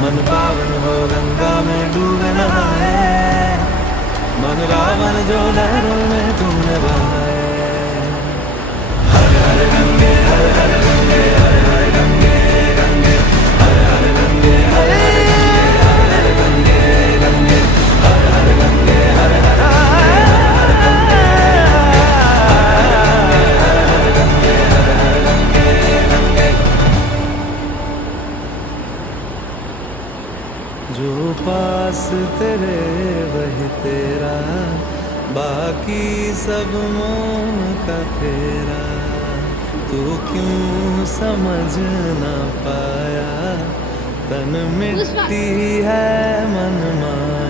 मन पावन हो गंगा में डूबे नहाए, मन रावण जो लहरों में तुमने बहाए। हर हर गंगे हर हर गंगे हर हर गंगे गंगे हर हर गंगे हर हर गंगे हर हर गंगे हर हर गंगे हर हर गंगे हर हर गंगे। जो पास तेरे वही तेरा, बाकी सब मोह का फेरा। तू क्यों समझ ना पाया, तन मिट्टी है मन माया।